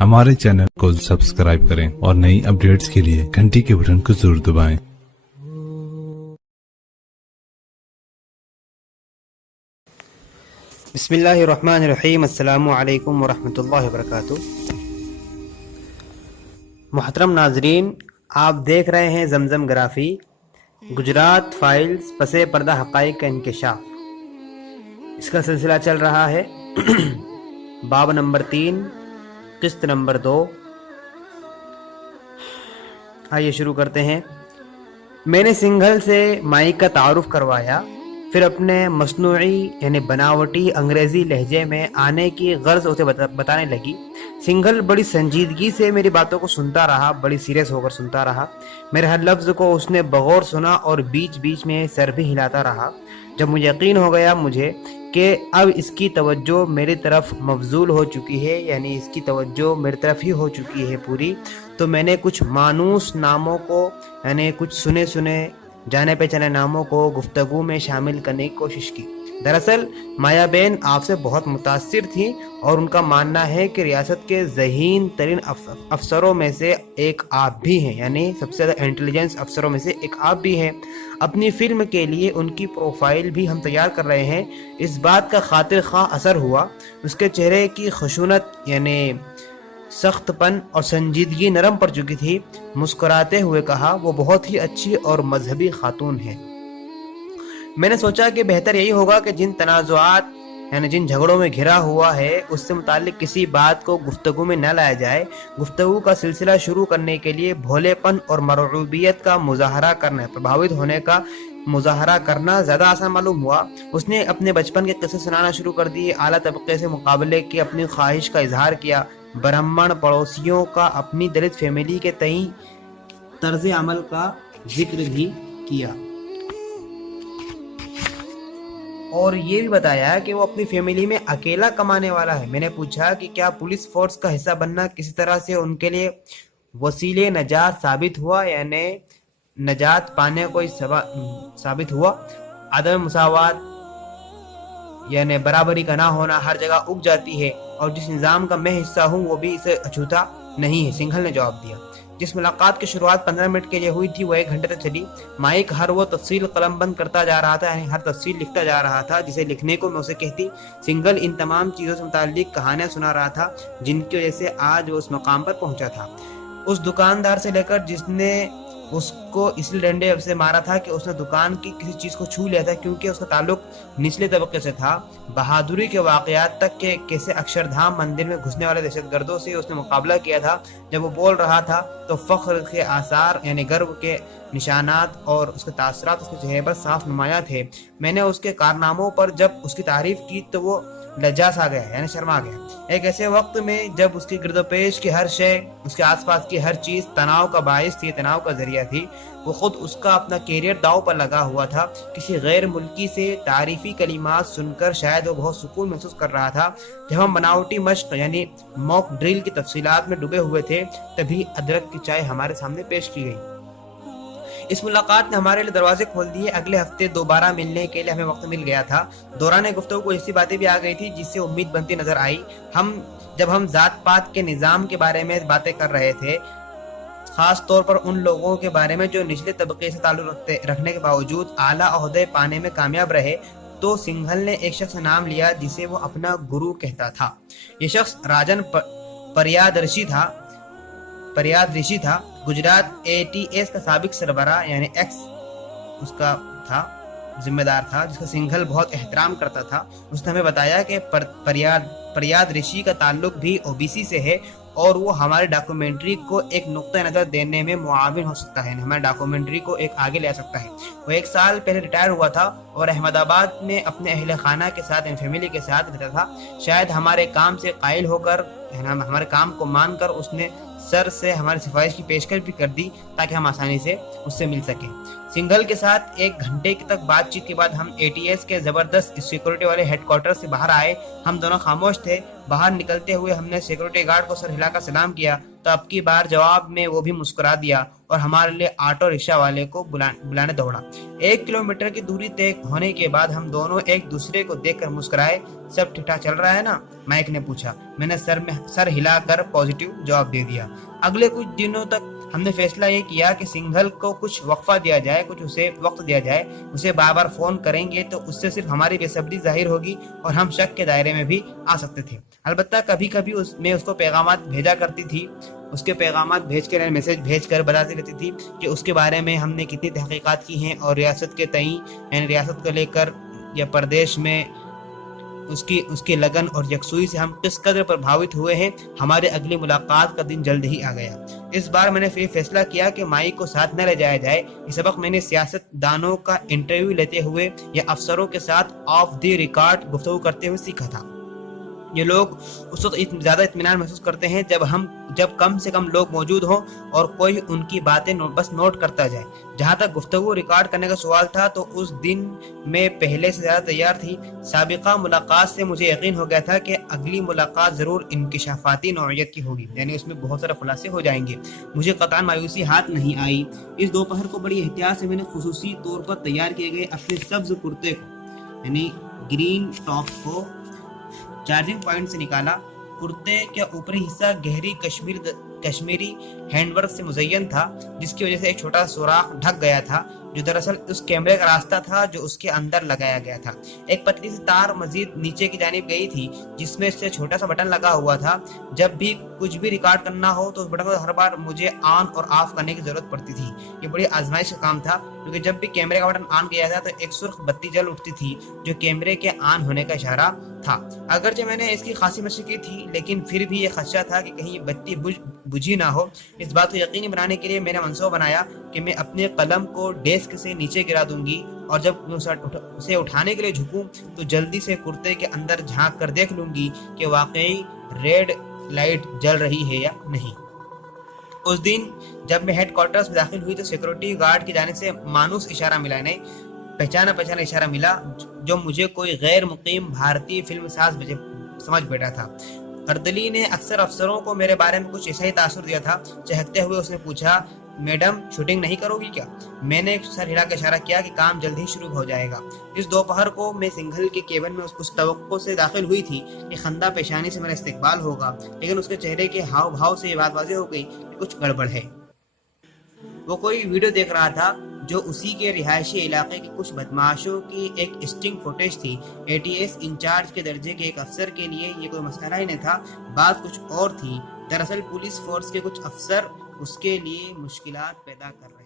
हमारे चैनल को सब्सक्राइब करें और नई अपडेट्स के लिए घंटी के बटन को जरूर दबाएं। बिस्मिल्लाहिर्रहमानिर्रहीम। अस्सलामु अलैकुम वरहमतुल्लाहि वबरकातुह। मुहतरम नाजरीन, आप देख रहे हैं जमजम ग्राफी, गुजरात फाइल्स, पसे पर्दा हक़ाइक़ का इंकशाफ। इसका सिलसिला चल रहा है बाब नंबर 3, किस्त नंबर 2। आइए शुरू करते हैं। मैंने सिंघल से माइक का तारुफ करवाया, फिर अपने मसनूई यानी बनावटी अंग्रेजी लहजे में आने की गर्ज उसे बताने लगी। सिंघल बड़ी संजीदगी से मेरी बातों को सुनता रहा, बड़ी सीरियस होकर सुनता रहा। मेरे हर लफ्ज़ को उसने बगौर सुना और बीच बीच में सर भी हिलाता रहा। जब मुझे यकीन हो गया कि अब इसकी तवज्जो मेरी तरफ मबजूल हो चुकी है, यानी इसकी तवज्जो मेरी तरफ ही हो चुकी है पूरी, तो मैंने कुछ मानूस नामों को, यानी कुछ सुने सुने जाने पहचाने नामों को गुफ्तगू में शामिल करने की कोशिश की। दरअसल माया बेन आपसे बहुत मुतासिर थी और उनका मानना है कि रियासत के ज़हीन तरीन अफसरों में से एक आप भी हैं, यानी सबसे ज़्यादा इंटेलिजेंस अफसरों में से एक आप भी हैं। अपनी फिल्म के लिए उनकी प्रोफाइल भी हम तैयार कर रहे हैं। इस बात का खातिर खा असर हुआ। उसके चेहरे की खशूनत यानी सख्तपन और संजीदगी नरम पड़ चुकी थी। मुस्कुराते हुए कहा, वो बहुत ही अच्छी और मजहबी खातून है। मैंने सोचा कि बेहतर यही होगा कि जिन तनाज़ुआत यानी जिन झगड़ों में घिरा हुआ है उससे मुताल्लिक किसी बात को गुफ्तगू में न लाया जाए। गुफ्तगू का सिलसिला शुरू करने के लिए भोलेपन और मरऊबियत का मुजाहरा करना, प्रभावित होने का मुजाहरा करना ज़्यादा आसान मालूम हुआ। उसने अपने बचपन के किस्से सुनाना शुरू कर दिए, आला तबके से मुकाबले की अपनी ख्वाहिश का इजहार किया, ब्राह्मण पड़ोसियों का अपनी दलित फैमिली के तई तर्ज अमल का जिक्र भी किया और ये भी बताया कि वो अपनी फैमिली में अकेला कमाने वाला है। मैंने पूछा कि क्या पुलिस फोर्स का हिस्सा बनना किसी तरह से उनके लिए वसीले नजात साबित हुआ, यानी नजात पाने कोई साबित हुआ। आदम मुसावात यानी बराबरी का ना होना हर जगह उग जाती है और जिस निज़ाम का मैं हिस्सा हूँ वो भी इसे अछूता नहीं है, सिंघल ने जवाब दिया। जिस मुलाकात की शुरुआत 15 मिनट के लिए हुई थी वो 1 घंटे तक चली। माइक हर वो तफसील कलम बंद करता जा रहा था, यानी हर तफसील लिखता जा रहा था जिसे लिखने को मैं उसे कहती। सिंघल इन तमाम चीज़ों से मुताल्लिक कहानियाँ सुना रहा था जिनकी वजह से आज वो उस मकाम पर पहुंचा था। उस दुकानदार से लेकर जिसने उसको इसलिए डंडे से मारा था कि उसने दुकान की किसी चीज़ को छू लिया था क्योंकि उसका ताल्लुक निचले तबके से था, बहादुरी के वाक़यात तक के कैसे अक्षरधाम मंदिर में घुसने वाले दहशतगर्दों से उसने मुकाबला किया था। जब वो बोल रहा था तो फ़ख्र के आसार यानी गर्व के निशानात और उसके तासरात उसके चेहरे पर साफ नुमाया थे। मैंने उसके कारनामों पर जब उसकी तारीफ की तो वो लज्जा सा गया, यानी शर्मा गया। एक ऐसे वक्त में जब उसकी गिरदोपेश की हर शय, उसके आसपास की हर चीज़ तनाव का बायस थी, तनाव का जरिया थी। वो खुद उसका अपना कैरियर दाव पर लगा हुआ था। किसी गैर मुल्की से तारीफी कलिमात सुनकर शायद वो बहुत सुकून महसूस कर रहा था। जब हम बनावटी मश्क यानी मॉक ड्रिल की तफसीलात में डूबे हुए थे तभी अदरक की चाय हमारे सामने पेश की गई। इस मुलाकात ने हमारे लिए दरवाजे खोल दिए। अगले हफ्ते दोबारा मिलने के लिए हमें वक्त मिल गया था। दौरान गुफ्तगू को ऐसी बातें भी आ गई थी जिससे उम्मीद बनती नजर आई। जब हम जात पात के निज़ाम के बारे में बातें कर रहे थे, खास तौर पर उन लोगों के बारे में जो निचले तबके से ताल्लुक रखने के बावजूद आला ओहदे पाने में कामयाब रहे, तो सिंघल ने एक शख्स का नाम लिया जिसे वो अपना गुरु कहता था। ये शख्स राजन परियाद ऋषि था। गुजरात ATS का साबिक सरबराह यानी एक्स उसका था, जिम्मेदार था, जिसका सिंघल बहुत एहतराम करता था। उसने हमें बताया कि परियाद ऋषि का ताल्लुक भी OBC से है और वो हमारे डॉक्यूमेंट्री को एक नुक्ता नज़र देने में मुआविन हो सकता है, हमारे डॉक्यूमेंट्री को एक आगे ले सकता है। वो 1 साल पहले रिटायर हुआ था और अहमदाबाद में अपने अहले खाना के साथ, फैमिली के साथ रहता था। शायद हमारे काम से कायल होकर, हमारे काम को मानकर उसने सर से हमारी सिफारिश की पेशकश भी कर दी ताकि हम आसानी से उससे मिल सकें। सिंघल के साथ 1 घंटे तक बातचीत के बाद हम ATS के ज़बरदस्त सिक्योरिटी वाले हेडक्वार्टर से बाहर आए। हम दोनों खामोश थे। बाहर निकलते हुए हमने सिक्योरिटी गार्ड को सर हिलाकर सलाम किया तो अब की बार जवाब में वो भी मुस्कुरा दिया और हमारे लिए ऑटो रिक्शा वाले को बुलाने दौड़ा। 1 किलोमीटर की दूरी तय होने के बाद हम दोनों एक दूसरे को देखकर मुस्कुराए। सब ठीक ठाक चल रहा है ना, माइक ने पूछा। मैंने सर हिलाकर पॉजिटिव जवाब दे दिया। अगले कुछ दिनों तक हमने फैसला ये किया कि सिंघल को कुछ वक्फा दिया जाए, कुछ उसे वक्त दिया जाए। उसे बार बार फोन करेंगे तो उससे सिर्फ हमारी बेसब्री जाहिर होगी और हम शक के दायरे में भी आ सकते थे। अलबत्ता कभी कभी मैं उसको पैगामात भेजा करती थी। उसके पैगामात भेज कर मैसेज भेज कर बताती रहती थी कि उसके बारे में हमने कितनी तहकीकात की हैं और रियासत के तई यानी रियासत को लेकर या प्रदेश में उसकी लगन और यकसुई से हम किस कदर प्रभावित हुए हैं। हमारे अगली मुलाकात का दिन जल्द ही आ गया। इस बार मैंने फिर फैसला किया कि माई को साथ न ले जाया जाए। ये सबक मैंने सियासतदानों का इंटरव्यू लेते हुए या अफसरों के साथ ऑफ द रिकॉर्ड गुफ्तगू करते हुए सीखा था। ये लोग उस वक्त ज्यादा इत्मीनान महसूस करते हैं जब कम से कम लोग मौजूद हों और कोई उनकी बातें बस नोट करता जाए। जहां तक गुफ्तगू रिकॉर्ड करने का सवाल था तो उस दिन मैं पहले से ज्यादा तैयार थी। साबिका मुलाकात से मुझे यकीन हो गया था कि अगली मुलाकात जरूर इंकिशाफाती नौइयत की होगी, यानी उसमें बहुत सारे खुलासे हो जाएंगे। मुझे कतई मायूसी हाथ नहीं आई। इस दोपहर को बड़ी एहतियात से मैंने खुसूसी तौर पर तैयार किए गए अपने सब्ज कुर्ते को यानी ग्रीन टॉप को चार्जिंग पॉइंट से निकाला। कुर्ते का ऊपरी हिस्सा गहरी कश्मीरी हैंडवर्क से मुज़य्यन था, जिसकी वजह से एक छोटा सुराख ढक गया था जो दरअसल उस कैमरे का रास्ता था जो उसके अंदर लगाया गया था। एक पतली सी तार मजीद नीचे की जानिब गई थी जिसमें से छोटा सा बटन लगा हुआ था। जब भी कुछ भी रिकॉर्ड करना हो तो उस बटन को हर बार मुझे ऑन और ऑफ करने की जरूरत पड़ती थी। ये बड़ी आजमाइश का काम था क्योंकि जब भी कैमरे का बटन ऑन किया था तो एक सुर्ख बत्ती जल उठती थी जो कैमरे के ऑन होने का इशारा था। अगरचे मैंने इसकी खासी मशक की थी लेकिन फिर भी ये खदशा था कि कहीं ये बत्ती बुझी ना हो। इस बात को यकीनी बनाने के लिए मैंने मंसूबा बनाया कि मैं अपने कलम को डेस्क से नीचे गिरा दूंगी और जब उसे उठाने के लिए झुकूं तो जल्दी से कुर्ते के अंदर झांक कर देख लूंगी कि वाकई रेड लाइट जल रही है या नहीं। उस दिन जब मैं हेडक्वार्टर्स में दाखिल हुई तो सिक्योरिटी गार्ड की जानिब से मानूस इशारा मिला, नहीं पहचाना इशारा मिला जो मुझे कोई गैर मुकीम भारतीय फिल्म साज समझ बैठा था। अर्दली ने अक्सर अफसरों को मेरे बारे में कुछ ऐसा ही तासुर दिया था। चहकते हुए उसने पूछा, मैडम शूटिंग नहीं करोगी क्या? मैंने सर हिला के इशारा किया कि काम जल्द ही शुरू हो जाएगा। इस दोपहर को मैं सिंघल के केबिन में उस तवक्को से दाखिल हुई थी कि खंदा पेशानी से मेरा इस्तकबाल होगा, लेकिन उसके चेहरे के हाव भाव से ये बात वाज़ेह हो गई कि कुछ गड़बड़ है। वो कोई वीडियो देख रहा था जो उसी के रिहायशी इलाके के कुछ बदमाशों की एक स्टिंग फुटेज थी। ATS इंचार्ज के दर्जे के एक अफसर के लिए ये कोई मसला ही नहीं था, बात कुछ और थी। दरअसल पुलिस फोर्स के कुछ अफसर उसके लिए मुश्किलात पैदा कर रहे